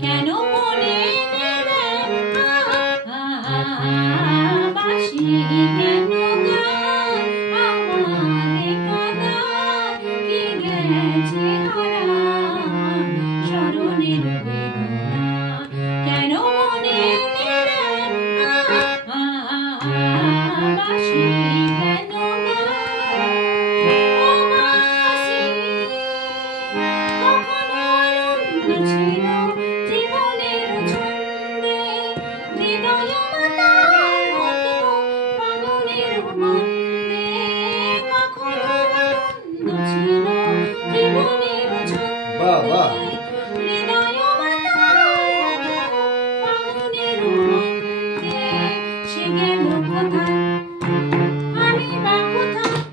কেন মনে বাসি কেন গান আমারে কাঁদায় কি গেছে হারা স্মরণের বেদনা কেন মনে বাসি কেন ছিল জীবনের ছন্দে হৃদয় মাতার মতো পাগলের মন্দে কখনো আনন্দ ছিল জীবনের ছন্দে হৃদয় মাতার মতো পাগলের মন্দে সে গেল কোথায় আমি বা কোথায়